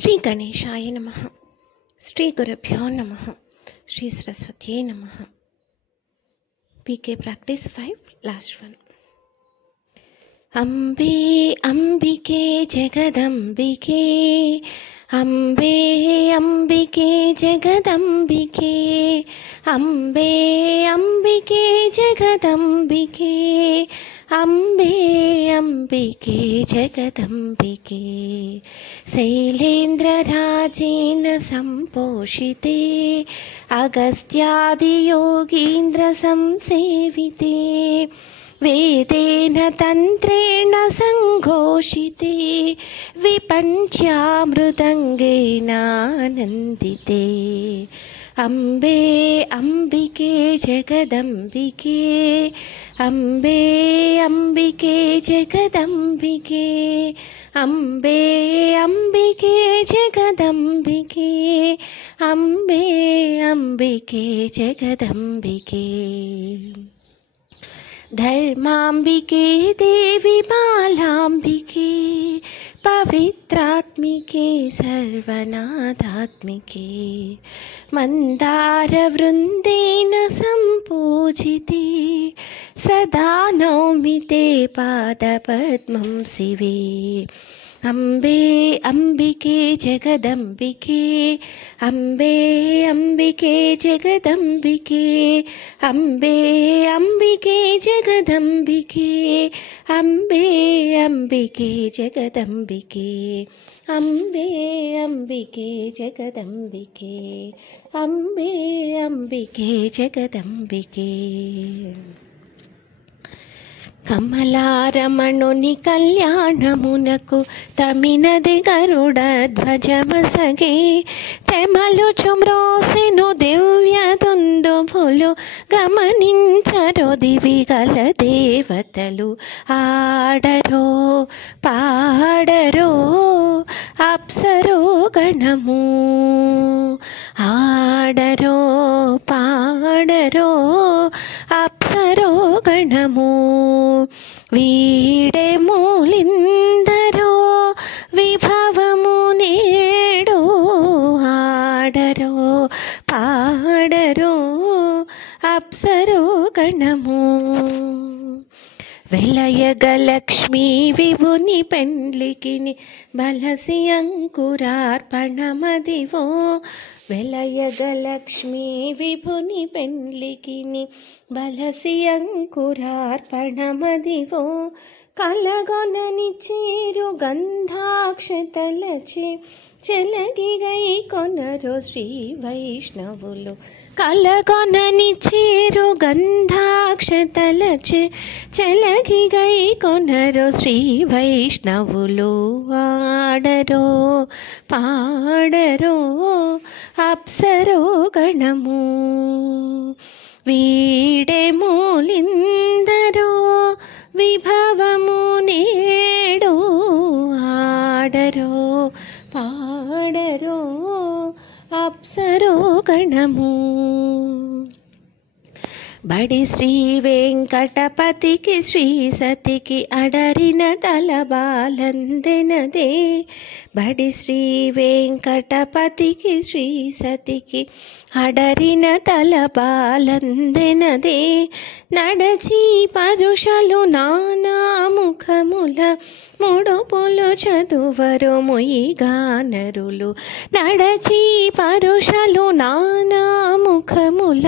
శ్రీ గణేశాయ నమః. శ్రీ గురుభ్యో నమః. శ్రీ సరస్వత్యై నమః. PK practice 5 last one. అంబే అంబికే జగదంబికే, అంబే అంబికే జగదంబికే, అంబే అంబికే జగదంబికే, అంబే అంబికే జగదంబికే. శైలేంద్రరాజేన సంపోషితే, అగస్త్యాదియోగీంద్ర సంసేవితే, వేదేన తంత్రేణ సంఘోషితే, విపంచామృదంగేనానందితే. అంబే అంబికే జగదంబికే, అంబే అంబికే జగదంబికే, అంబే అంబికే జగదంబికే, అంబే అంబికే జగదంబికే. ధర్మాంబికే దేవి బాలాంబికే, పవిత్రాత్మికే సర్వనాథాత్మికే, మందారవృందేన సంపూజితే, సదా నౌమి తే పాదపద్మం శివే. అంబే అంబికే జగదంబికే, అంబే అంబికే జగదంబికే, అంబే అంబికే జగదంబికే, అంబే అంబికే జగదంబికే, అంబే అంబికే జగదంబికే, అంబే అంబికే జగదంబికే. కమలారమణుని కళ్యాణమునకు తమినది గరుడ ధ్వజమసగే, తెమలుచు మ్రోసెను దివ్య దుందుభులు గమనించరు దివిగల దేవతలు. ఆడరో పాడరో అప్సరో గణము, ఆడరో పాడరో అప్సరో గణము, వీడే మూలిందరో విభవము నేడు. ఆడరో పాడరో అప్సరో గణము, వెలయగలక్ష్మీ విభుని పెండ్లికిని బలసి అంకురార్పణమదివో, వెలయగలక్ష్మీ విభుని పెండ్లికిని బలసి అంకురార్పణమదివో, కలగొనని చేరు గంధాక్షతలచే చెలగిగై కొనరు శ్రీ వైష్ణవులు. కలగొనని చేరు గంధాక్షతలచే చెలగిగై కొనరు శ్రీ వైష్ణవులు. ఆడరో పాడరో అప్సరో గణము, వీడే మూలిందరో విభవము నేడు. ఆడరో పాడరో అప్సరో గణము, బడి శ్రీ వెంకటపతికి శ్రీ సతికి అడరిన తలబాలందెనదే, బడి శ్రీ వెంకటపతికి శ్రీ సతికి అడరిన తలబాలందెనదే, నడచి పరుషలు నానాముఖముల ముడుపులు చదువరు ముయిగానరులు. నడచి పరుషలు నానాముఖముల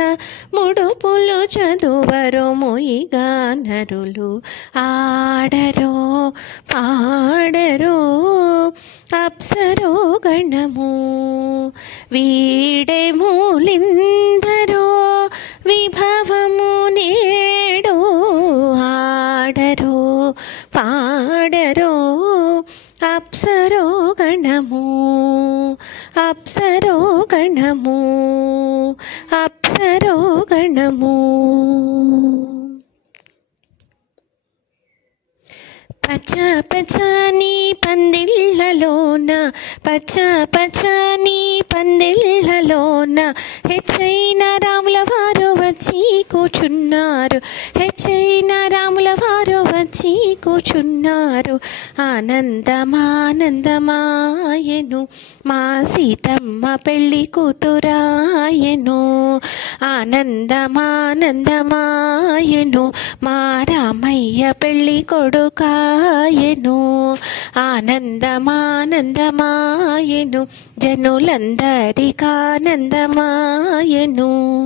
ముడుపులు చదువరు ముయిగానరులు. ఆడరో పాడరో అప్సరో గణము, వీడే మూలిందరో విభవము నేడు. ఆడరో పాడరో అప్సరో గణము, అప్సరో గణము, అప్సరో గణము. పచ్చ పచ్చని పందిళ్ళలోన పచ్చ పచ్చని పందిళ్ళలోన హెచ్చైన రాముల వారు వచ్చి కూర్చున్నారు. హెచ్చైన రాముల వారు వచ్చి కూర్చున్నారు. ఆనందమానందమాయెను మా సీతమ్మ పెళ్ళి కూతురాయెను. ఆనందమానందమాయెను మా రామయ్య పెళ్ళి కొడుకాయెను. ఆనందమానందమాయెను జనులందరికానందమాయెను.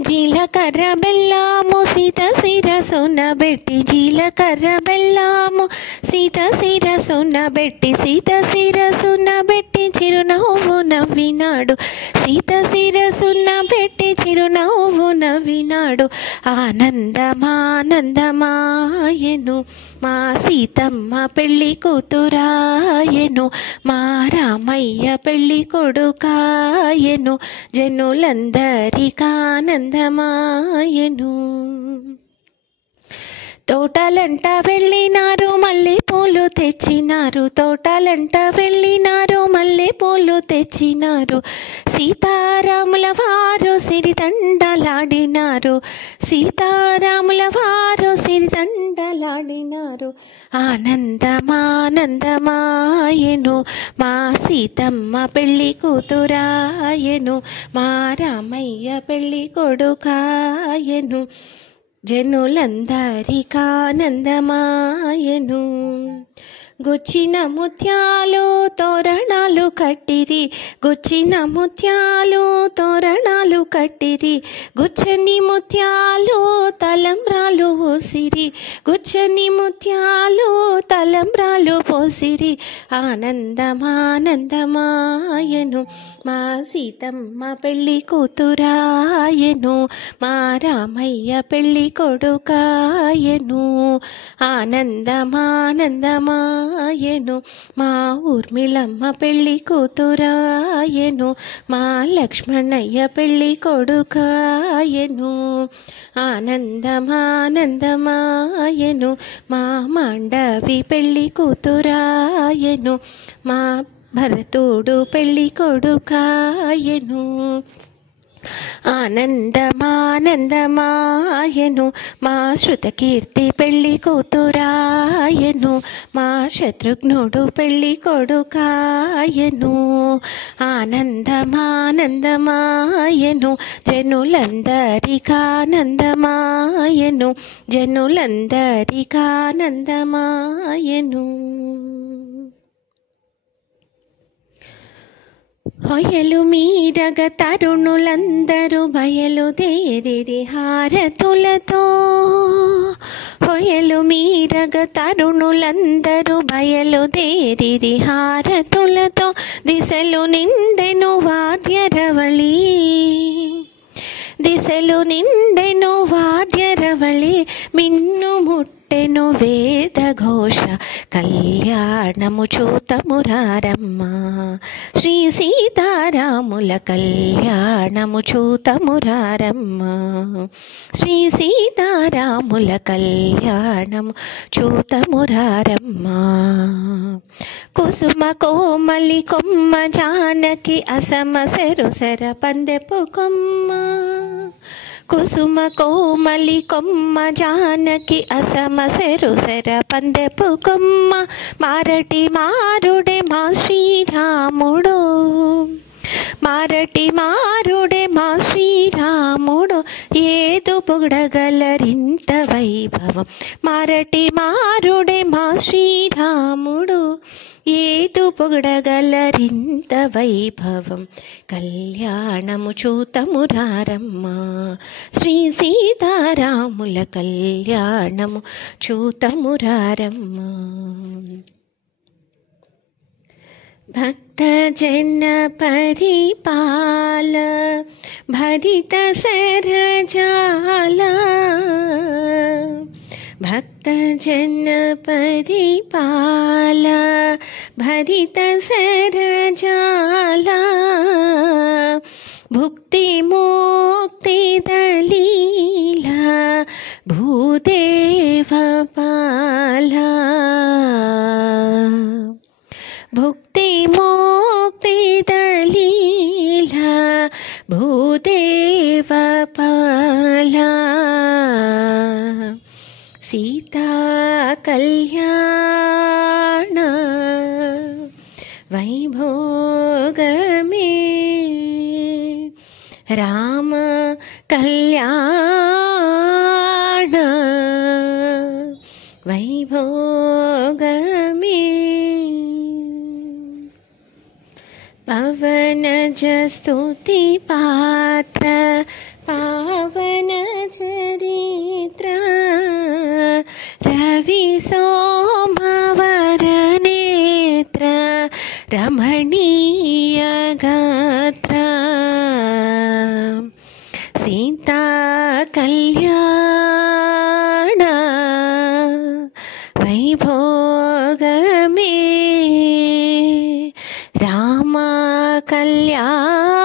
జీలకర్ర బెల్లము సీత శిరసున బెట్టి, జీలకర్ర బెల్లము సీత శిరసున బెట్టి, సీత శిరసున బెట్టి చిరునవ్వు నవ్వినాడు. సీత శిరసున బెట్టి చిరునవ్వు నవ్వినాడు. ఆనందమానందమాయెను మా సీతమ్మ పెళ్ళి కూతురాయెను. మా రామయ్య పెళ్ళి కొడుకాయెను. జనులందరికానందమాయెను. తోటలంట వెళ్ళినారు మల్లె పూలు తెచ్చినారు. తోటలంట వెళ్ళినారు మల్లె పూలు తెచ్చినారు. సీతారాముల వారు సిరిదండలాడినారు. సీతారాముల వారు సిరిదండలాడినారు. ఆనందమానందమాయెను మా సీతమ్మ పెళ్ళి కూతురాయెను. మా రామయ్య పెళ్ళి కొడుకాయెను. జనులందరికానందమాయెను. గుచ్చిన ముత్యాలు తోరణాలు కట్టిరి. గుచ్చిన ముత్యాలు తోరణాలు కట్టిరి. గుచ్చని ముత్యాలు తలంబ్రాలు పోసిరి. గుచ్చని ముత్యాలు తలంబ్రాలు పోసిరి. ఆనందమానందమాయెను మా సీతమ్మ పెళ్ళి కూతురాయెను. మా రామయ్య పెళ్ళి కొడుకాయెను. ఆనందమానందమాయెను మా ఊర్మిళమ్మ పెళ్ళి కూతురాయెను. మా లక్ష్మణయ్య పెళ్ళి కొడుకాయెను. ఆనందమానందమాయెను మా మాండవి పెళ్ళి కూతురాయెను. మా భరతుడు పెళ్ళి కొడుకాయెను. ఆనందమానందమాయెను మా శృతకీర్తి పెళ్ళి కూతురాయెను. మా శత్రుఘ్నుడు పెళ్ళి కొడుకాయెను. ఆనందమానందమాయెను జనులందరికానందమాయెను. జనులందరికానందమాయెను. హొయలు మీరగ తరుణులందరూ బయలుదేరిరి హారతులతో. హొయలు మీరగ తరుణులందరూ బయలుదేరిరి హారతులతో. దిశలు నిండెను వాద్యరవళి. దిశలు నిండెను వాద్యరవళి. మిన్ను ముట్టెను వేదఘోష. కళ్యాణము చూతమురారమ్మ. శ్రీ సీతారాముల కళ్యాణము చూతమురారమ్మ. శ్రీ సీతారాముల కళ్యాణము చూతమురారమ్మ. కుసుమ కోమలి కొమ్మ జానకి అసమ సెరుసెర పందెపు కొమ్మ. కుసుమ కోమలి కొమ్మ జానకి అసమ సెరుసెర పందెపు కొమ్మ. మారటి మారుడే మా శ్రీరాముడు. మారటి మారుడే మా శ్రీరాముడు. ఏదు పొగడగలరింత వైభవం. మారటి మారుడే మా శ్రీరాముడు. ఏదు పొగడగలరింత వైభవం. కళ్యాణము చూతమురారమ్మ. శ్రీ సీతారాముల కళ్యాణము చూతమురారమ్మ. భక్తజన పరిపాల భరిత సరజాల. భక్తజన పరిపాల భరిత సరజాల. భుక్తి ముక్తి దలీల భూదేవపాలా భుక్తి ముక్తి దలీలా భూదేవపాలా సీతా కళ్యాణ వైభోగమే రామ కళ్యాణ వైభోగమే పవనజ స్తుతి పాత్ర పావన చరిత్ర రవి సోమవర నేత్ర రమణీయ గాత్ర సీతా కళ్యాణ వైభోగమే రామ కళ్యాణ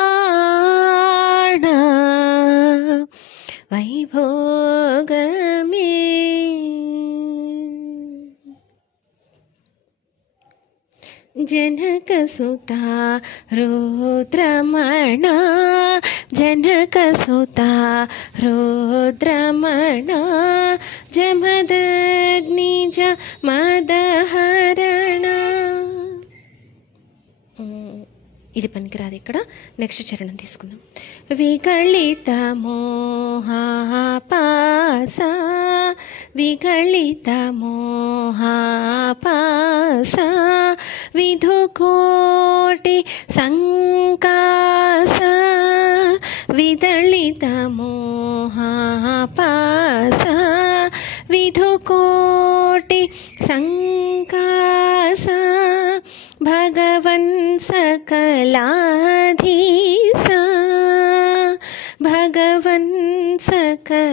వైభోగమే జనకసుతా రుద్రమణ జనకసుతా రుద్రమణ జమదగ్నిజ మదహరణ. ఇది పనికిరాదు, ఇక్కడ నెక్స్ట్ చరణం తీసుకుందాం. విగళిత మోహాపాస విగళిత మోహాపాస విధుకోటి సంకాస విదళిత మోహాపాస విధుకోటి సంకాస భగవన్ సకలాధీశ భగవన్ సకలాధీశ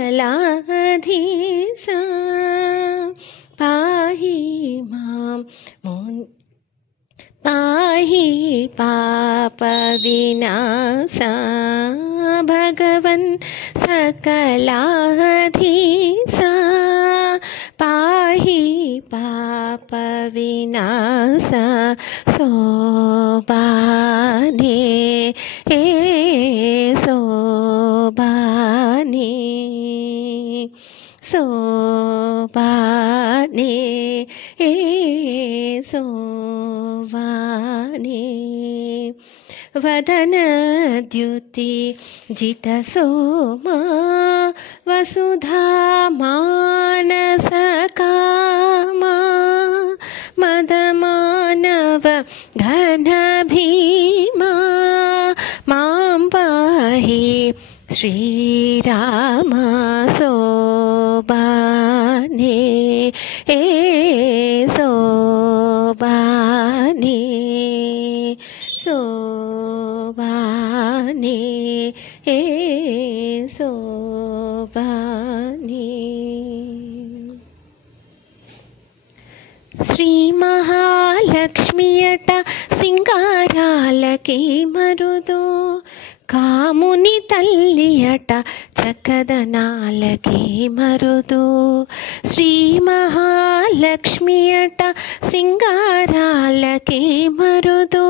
పాహి మాం పాహి పాప వినాశ భగవన్ సకలాధీశ పాహి పాప వినాశ శోభానే ఏ శోభానే శోభానే ఏ శోభానే వదనద్యుతి జిత సోమా వసుధా మానస కామా మదమానవ ఘన భీమా మాం పాహి శ్రీరామ శోభానే ఏ శోభానే శోభానే ఏ శోభానే. శ్రీ మహాలక్ష్మియట సింగారాలకి మరుదో కాముని తల్లియట చక్కదనాలకి మరుదు. శ్రీ మహాలక్ష్మియట సింగారాలకి మరుదు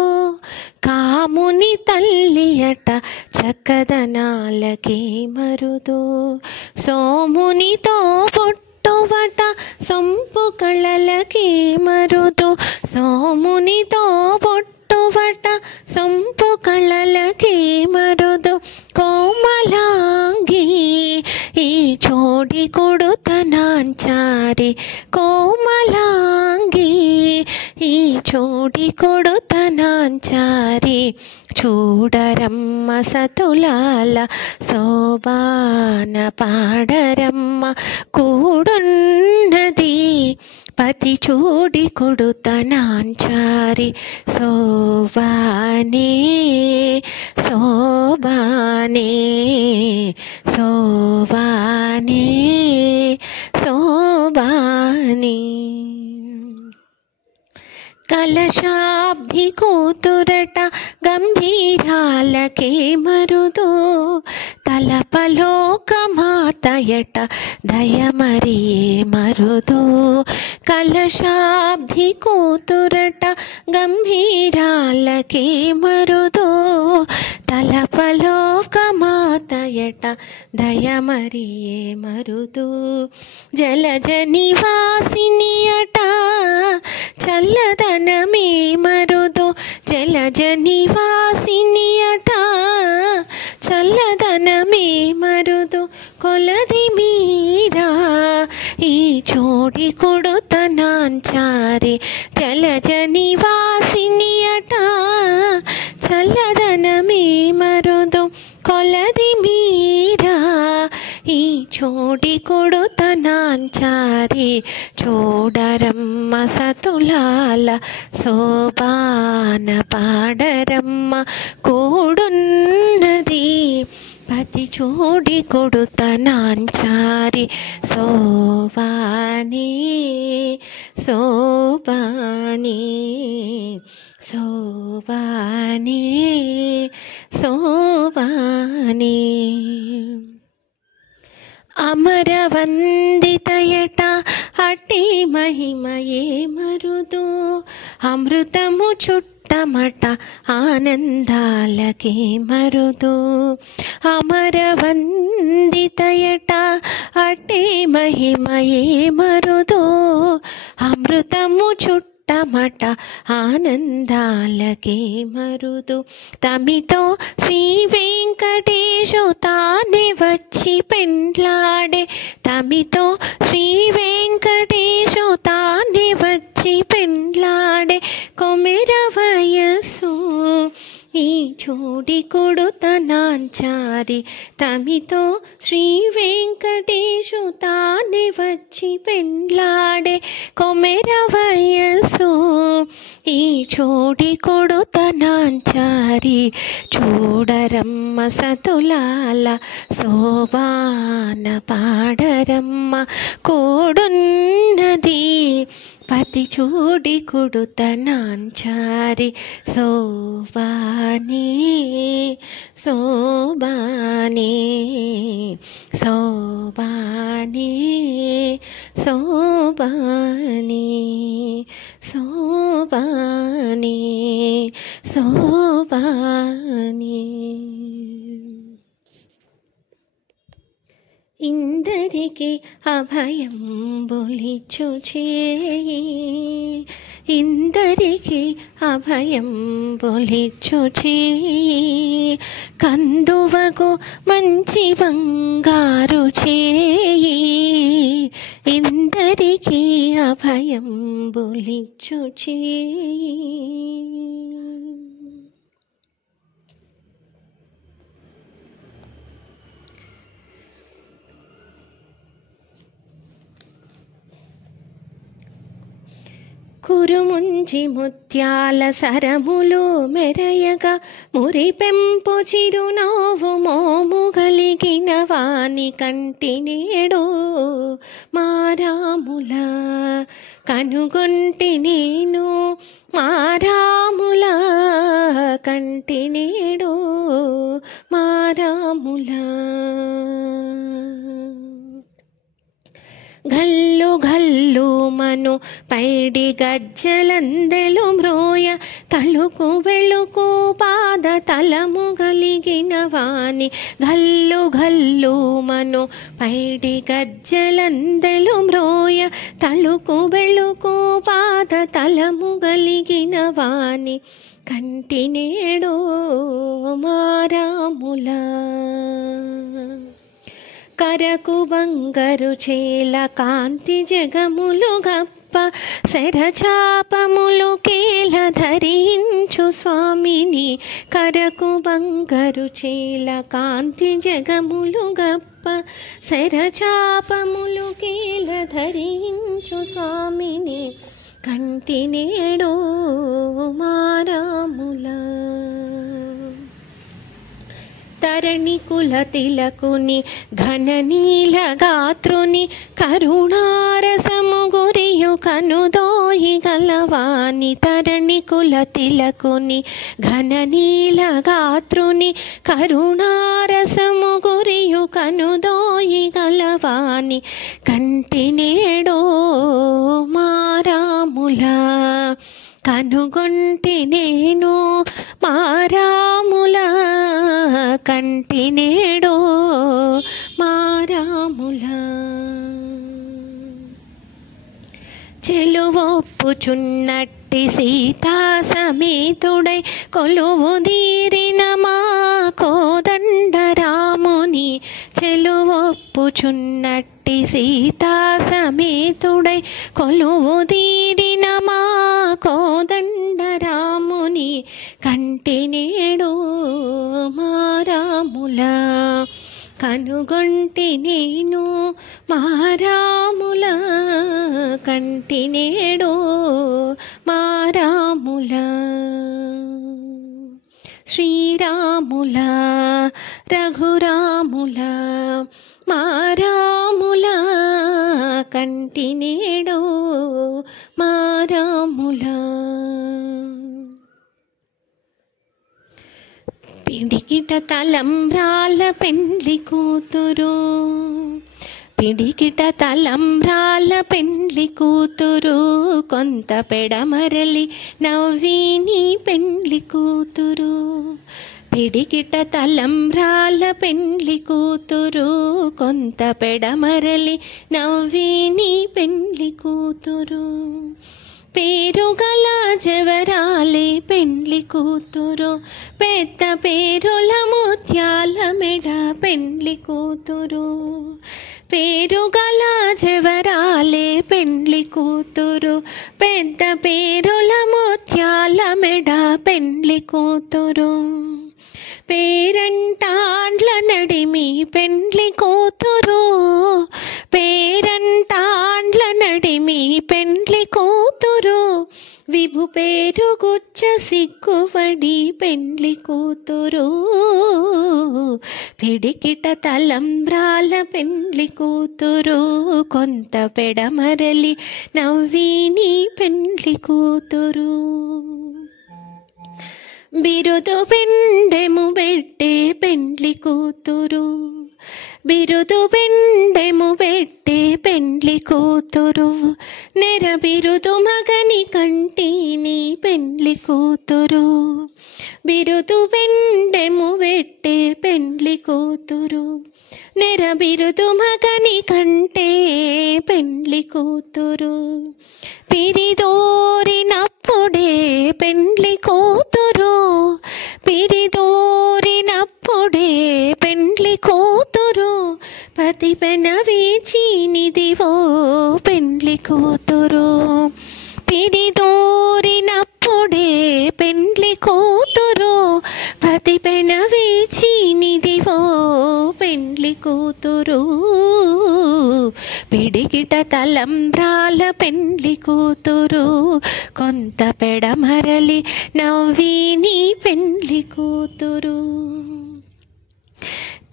కాముని తల్లియట చక్కదనాలకి మరుదు. సోమునితో పుట్టువట సొంపు కళలకి మరుదు సోమునితో పుట్టువట సొంపు కళలకి మరుదు. కోమలాంగి ఈ చోడి కొడుతనాంచారి కోమలాంగి ఈ చోడి కొడుతనాంచారి చూడరమ్మ సతులాల శోభాన పాడరమ్మ కూడున్నది పతి చూడి కొడుతనాంచారి శోభానే శోభానే శోభానే శోభానే. కలశాబ్ది కూతురట గంభీరాలకే మరుదు తలపలోకమాతయట దయమరియే మరుదో కలశాబ్ది కూతురట గంభీరాలకే మరుదో తలపలోకమాతయట దయమరియే మరుదో జలజ నివాసిని అట చల్లదనమే మరుదో జలజ నివాసిని అట చల్లదనమే మరుదు కొలది మీరా ఈ చోడి కొడుతనాంచారి జలజ నివాసిని అట చల్లదనమే మరుదు కొలది మీరా ఈ చోడి కొడుతనాంచారి చూడరమ్మ సతులాల శోభాన పాడరమ్మ కూడున్నది పతి చోడి కొడుతనాంచారి శోభాని శోభాని శోభాని శోభాని అమరవందితయట అట్టి మహిమయే మరుదు అమృతము చుట్టమట ఆనందాలకే మరుదు అమరవందితయట అట్టి మహిమయే మరుదు అమృతము చుట్టమట ఆనందాలకే మరుదు తమితో శ్రీ వెంకటేశు తానే వచ్చి పెండ్లాడే తమితో శ్రీ వెంకటేశు తానే వచ్చి పెండ్లాడే కొమెర వయస్సు ఈ చోడి కొడుతనాంచారి తమితో శ్రీ వెంకటేశు తానే వచ్చి పెండ్లాడే కొమెర వయస్సు ఈ చోడి కొడుతనాంచారి చూడరమ్మ సతులాల శోభాన పాడరమ్మ కూడున్నది పతి చూడి కొడుతనాంచారి శోభాని శోభాని శోభాని శోభాని శోభాని శోభాని ఇందరికి అభయం బొలిచు చేయి ఇందరికి అభయం బొలిచు చేయి కందువకు మంచి బంగారు చేయి ఇందరికి అభయం బొలిచు చేయి కురుముంచి ముత్యాల సరములు మెరయగా మురిపెంపు చిరునవ్వు మోము గలిగిన వాని కంటి నేడు మారాముల కనుగొంటి నేను మారాముల కంటి నేడు మారాముల గల్లు గల్లు మను పైడి గజ్జలందెలు మ్రోయ తళుకు వెళుకు పాద తలము గలిగిన వాని గల్లు గల్లు మను పైడి గజ్జలందెలు మ్రోయ తళుకు వెళుకు పాద తలము గలిగిన వాని కంటి నేడు మారాముల కరకు బంగారు చేల కాంతి జగములు గప్ప శరచాపములు కేల ధరించు స్వామిని కరకు బంగారు చేల కాంతి జగములు గప్ప శరచాపములు కేల ధరించు స్వామిని కంటి నేడు మారాముల తరణి కుల తిలకుని ఘననీల గాత్రుని కరుణారసము గురియు కనుదోయి గలవాని తరణి కుల తిలకుని ఘననీల గాత్రుని కరుణారసము గురియు కనుదోయి గలవాని కంటినేడో మారాముల కనుగొంటి నేను మారాముల కంటినేడో మారాముల చెలువొప్పుచున్నట్టి సీతా సమేతుడై కొలువుదీరిన మా కోదండరాముని చెలువొప్పుచున్నట్టి సీతా సమేతుడై కొలువుదీరిన మా కోదండరాముని కంటినేడో మారాముల కనుగొంటి నేను మారాముల కంటినేడో మారాముల శ్రీరాముల రఘురాముల మారాముల కంటినేడో మారాముల పిడికిట తలంబ్రాల పెండ్లి కూతురు పిడికిట తలంబ్రాల పెండ్లి కూతురు కొంత పెడమరలి నవ్విని పెండ్లి కూతురు పిడికిట తలంబ్రాల పెండ్లి కూతురు కొంత పెడమరలి నవ్విని పెండ్లి కూతురు పేరుగల జవరాలే పెండ్లి కూతురు పెద్ద పేరుల ముత్యాల మెడ పెండ్లి కూతురు పేరుగల జవరాలే పెండ్లి కూతురు పెద్ద పేరుల ముత్యాల మెడ పెండ్లి కూతురు పేరంటాండ్ల నడిమి పెండ్లి కూతురు పేరంటాండ్ల నడిమి పెండ్లి కూతురు విభు పేరు గుచ్చ సిగ్గువడి పెండ్లి కూతురు పిడికిట తలంబ్రాల పెండ్లి కూతురు కొంత పెడమరలి నవ్విని పెండ్లి కూతురు బిరుదు పెండెము పెట్టే పెండ్లి కూతురు బిరుదు పెండెము పెట్టే పెండ్లి కూతురు నెర బిరుదు మగని కంటిని పెండ్లి కూతురు బిరుదు పెండెము పెట్టే పెండ్లి కూతురు నెర బిరుదు మగని కంటే పెండ్లి కూతురు పిరిదోరినప్పుడే పెండ్లి కూతురు పిరిదోరినప్పుడే పెండ్లి కూతురు పతి పెన వీచినిదివో పెండ్లి కూతురు పిరిదోరినప్పుడే పెండ్లి కూతురు పతి పెన వీచినిదివో పెండ్లి కూతురు పిడికిట తలంబ్రాల పెండ్లి కూతురు కొంత పెడమరలి నవ్విని పెండ్లి కూతురు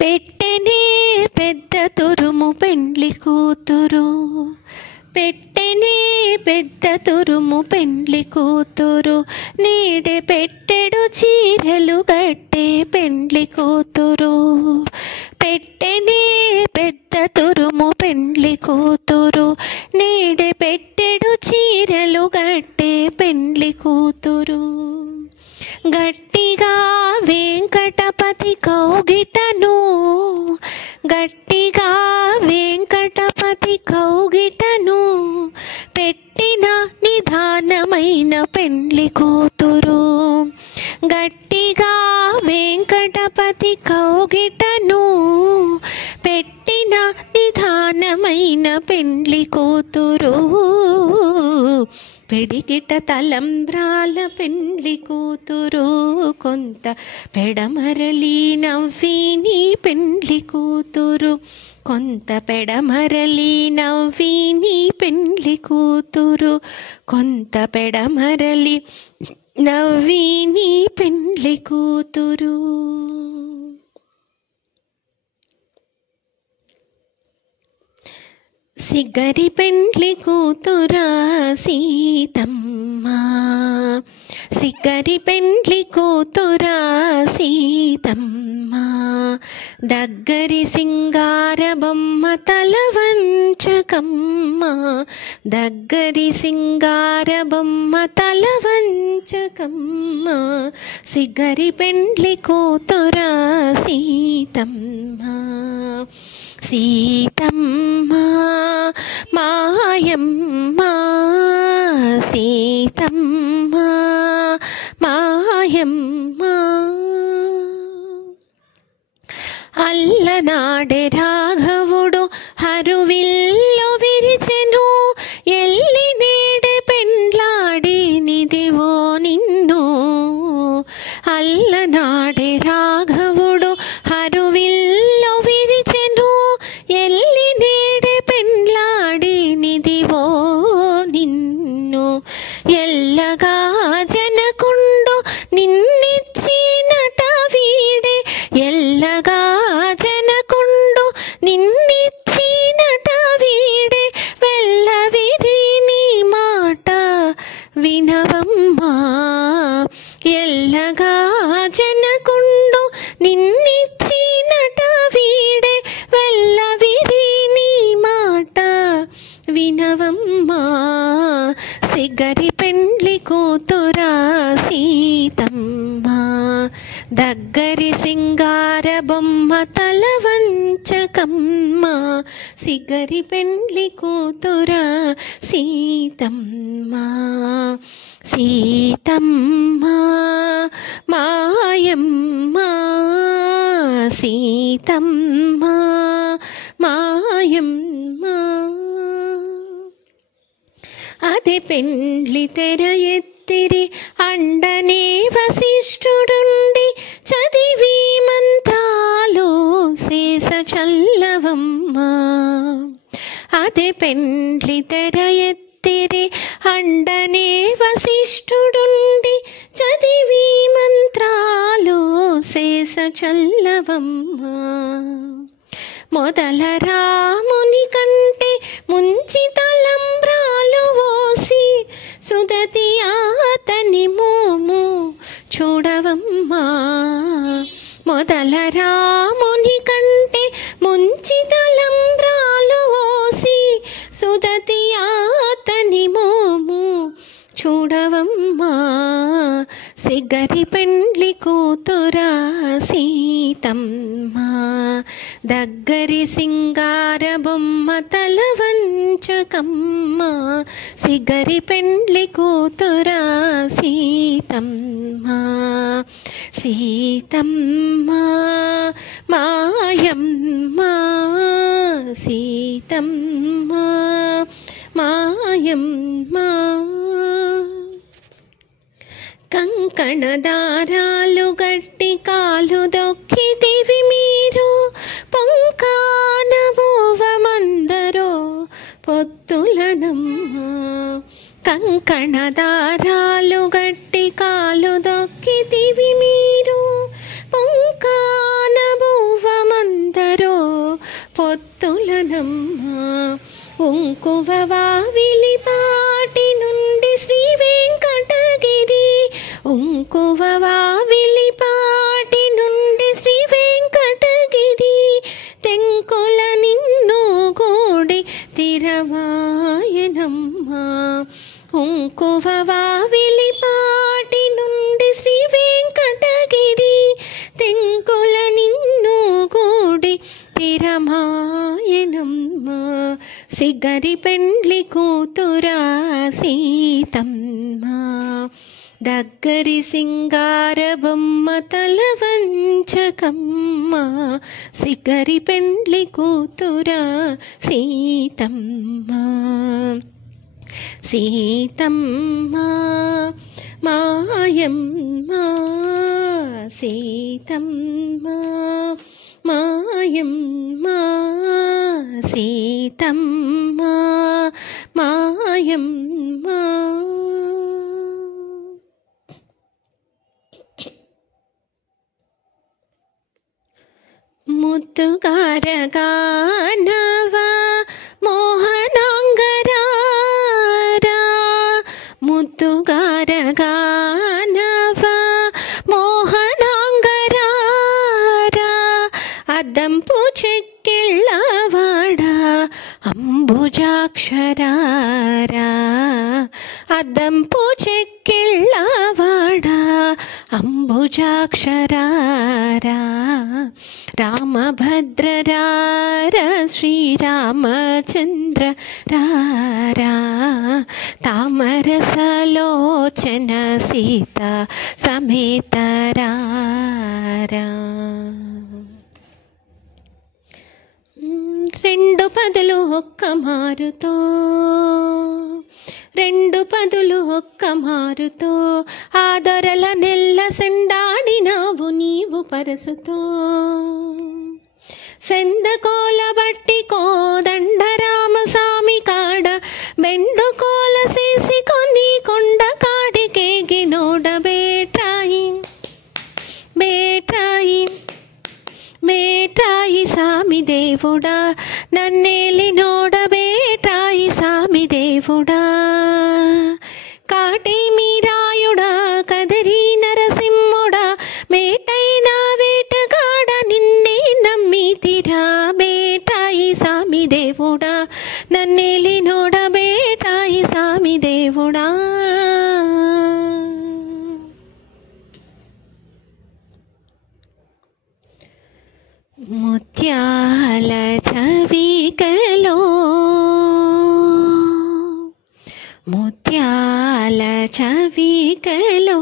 పెట్టెనే పెద్ద తురుము పెండ్లి కూతురు పెట్టెనే పెద్ద తురుము పెండ్లి కూతురు నీడే పెట్టెడు చీరలు కట్టే పెండ్లి కూతురు పెట్టెనే పెద్ద తురుము పెండ్లి కూతురు నీడే పెట్టెడు చీరలు కట్టే పెండ్లి కూతురు గట్టిగా వెంకటపతి కౌగిటను గట్టిగా వెంకటపతి కౌగిటను పెట్టిన నిదానమైన పెండ్లి కూతురు గట్టిగా వెంకటపతి కౌగిటను పెట్టిన నిదానమైన పెండ్లి కూతురు పిడికిట తలంబ్రాల పెండ్లి కూతురు కొంత పెడమరలి నవ్విని పెండ్లి కూతురు కొంత పెడమరలి నవ్విని పెండ్లి కూతురు కొంత పెడమరలి నవ్విని పెండ్లి కూతురు. సిగ్గరి పెండ్లి కూతురా సీతమ్మ, సిగ్గరి పెండ్లి కూతురా సీతమ్మ, దగ్గరి సింగార బొమ్మ తల వంచకమ్మ, దగ్గరి సింగార బొమ్మ తల వంచకమ్మ, సిగ్గరి పెండ్లి కూతురా సీతమ్మ. సీతమ్మ మాయమ్మ, సీతమ్మ మాయమ్మ. అల్లనాడే రాఘవుడు హరువిల్లు విరిచెను, ఎల్లి నేడే పెండ్లాడి నిదివో నిన్ను. అల్లనాడే రాఘవుడు హరువిల్లు విరిచెను, ఎల్లి నేడే పెండ్లాడి నిదివో నిన్ను. ఎల్లగా జనకుండు నిన్నిచ్చినట వీడే, ఎల్లగా జనకుండు నిన్నిచ్చినట వీడే, వెళ్ళవిరి నీ మాట వినవమ్మా. ఎల్లగా జనకుండు నిన్నిచ్చినట వీడే, వెళ్ళవిరి నీ మాట వినవమ్మా. సిగ్గరి పెండ్లి కూతురా సీతమ్మ, దగ్గరి సింగార బొమ్మ తల వంచకమ్మ, సిగ్గరి పెండ్లి కూతురా సీతమ్మ. సీతమ్మ మాయమ్మ, సీతమ్మ మాయమ్మ. అదే పెండ్లి తెర ఎత్తిరి అండనే వశిష్ఠుడుండి, చదివి మంత్రాలు శేష చల్లవమ్మ. అదే పెండ్లి తెర ఎత్తిరి అండనే వశిష్ఠుడుండి, చదివి మంత్రాలు శేష చల్లవమ్మ. మొదల రాముని కంటే ముంచి తలంబ్రాలు ఓసి, సుదతి ఆతని మోము చూడవమ్మా. మొదల రాముని కంటే ముంచి తలంబ్రాలు ఓసి, సుదతి ఆతని మోము చూడవమ్మా. సిగ్గరి పెండ్లి కూతురా సీతమ్మ, దగ్గరి సింగార బొమ్మ తల వంచకమ్మ, సిగ్గరి పెండ్లి కూతురా సీతమ్మ. సీతమ్మ మాయమ్మ, సీతమ్మ మాయమ్మ. కంకణ దారాలు గట్టి కాలు దొక్కితివి మీరు, పొంకానవోవమందరో పొత్తులనమ్మ. కంకణ దారాలు గట్టి కాలు దొక్కితివి మీరు, పొంకానవోవమందరో పొత్తులనమ్మ. ఉంకువ వావిలి పాటి నుండి శ్రీ వెంకటగిరి, ఉంకువ వావిలి పాటి నుండి శ్రీ వెంకటగిరి, తెంకుల నిన్ను గోడి తిరవాయనమ్మ. ఉంకువ వావిలి పాటి నుండి శ్రీ వెంకటగిరి, తెంకుల నిన్ను గోడి తిరమాయనమ్మ. సిగ్గరి పెండ్లి కూతురా సీతమ్మ, దగ్గరి సింగార బొమ్మ తల వంచకమ్మ, సిగ్గరి పెండ్లి కూతురా సీతమ్మ. సీతమ్మ మాయమ్మ, సీతమ్మ మాయమ్మ, సీతమ్మ మాయమ్మ. ముద్దుగారగా నవ మోహన అంబుజాక్షరారా అద్దంపు చెక్కిళ్ళవాడా అంబుజాక్షరారా రామభద్రరార శ్రీరామచంద్ర రారా తామరసలోచన సీత సమేత రారా. రెండు పదులు ఒక్క మారుతో రెండు పదులు ఒక్క మారుతో ఆదరల నెల్ల సెండాడినావు నీవు పరసుతో సెందకోల బట్టి కోదండ రామస్వామి కాడ బెండుకోల సీసి కొన్ని కొండ కాడికేగినోడ బేట్రాయి బేట్రాయి బేట్రాయి సామి దేవుడా నన్నేలినోడ బేట్రాయి సామి దేవుడా కాటి మీరాయుడా కదిరి నరసింహుడా మేటైన వేటగాడ నిన్నే నమ్మితిరా బేట్రాయి సామి దేవుడా నన్నేలినోడ బేట్రాయి సామి దేవుడా. ముత్యాల చవికలో ముత్యాల చవికలో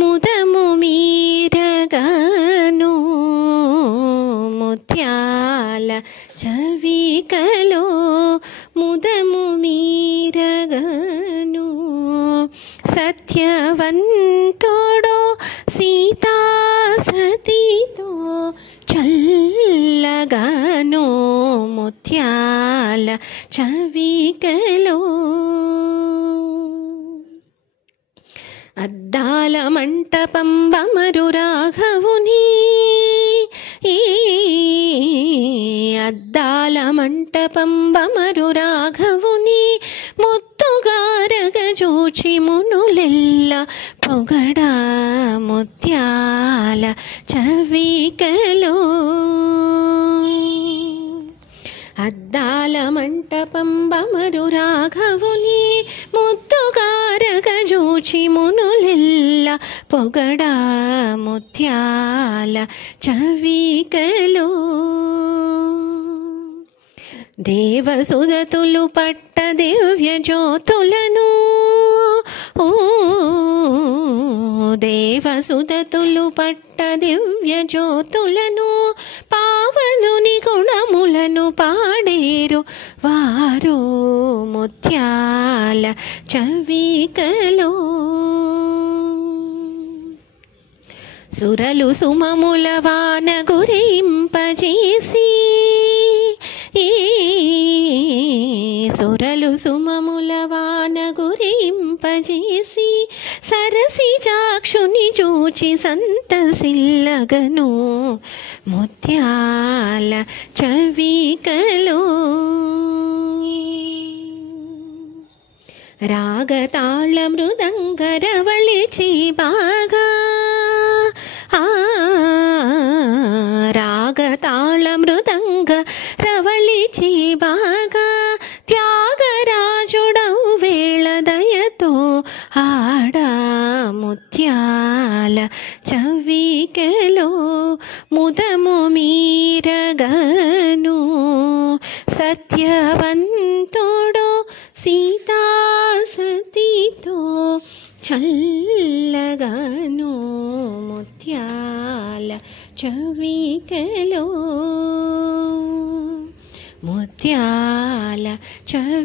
ముదము మీరగను ముత్యాల చవికలో ముదము మీరగను సత్యవంతుడో సీతా సతీతో చల్లగాను ముత్యాల చవికలో అద్దాల మంటపం బమరు రాఘవుని అద్దాల మంటపం బమరు రాఘవుని ముత్తుగారగ జూచి మునులెల్ల పొగడా ముత్యాల చవికలో అద్దాల మంటపం బమరు రాఘవుని ముత్తుగారగ జూచి మునులెల్ల పొగడా ముత్యాల చవికలో దేవసుదతులు పట్ట దివ్య జ్యోతులను దేవసుదతులు పట్ట దివ్య జ్యోతులను పావనుని గుణములను పాడేరు వారు ముత్యాల చవికలో సురలు సుమముల వాన గురింపజేసి సురలు సుమముల వాన గురింపజేసి సరసి జాక్షుని చూచి సంతసిల్లగను ముత్యాల చవికలో రాగతాళ మృదంగరవళిచి బాగా రాగతాళ మృదంగ రవళిచి బాగా త్యాగరాజుడవు వేళ దయతో ఆడా ముత్యాల చవికలో ముదము మీరగను సత్యవంతుడు సీతా సతీతో చల్లగాను ముత్యాల చవికలో ముత్యాల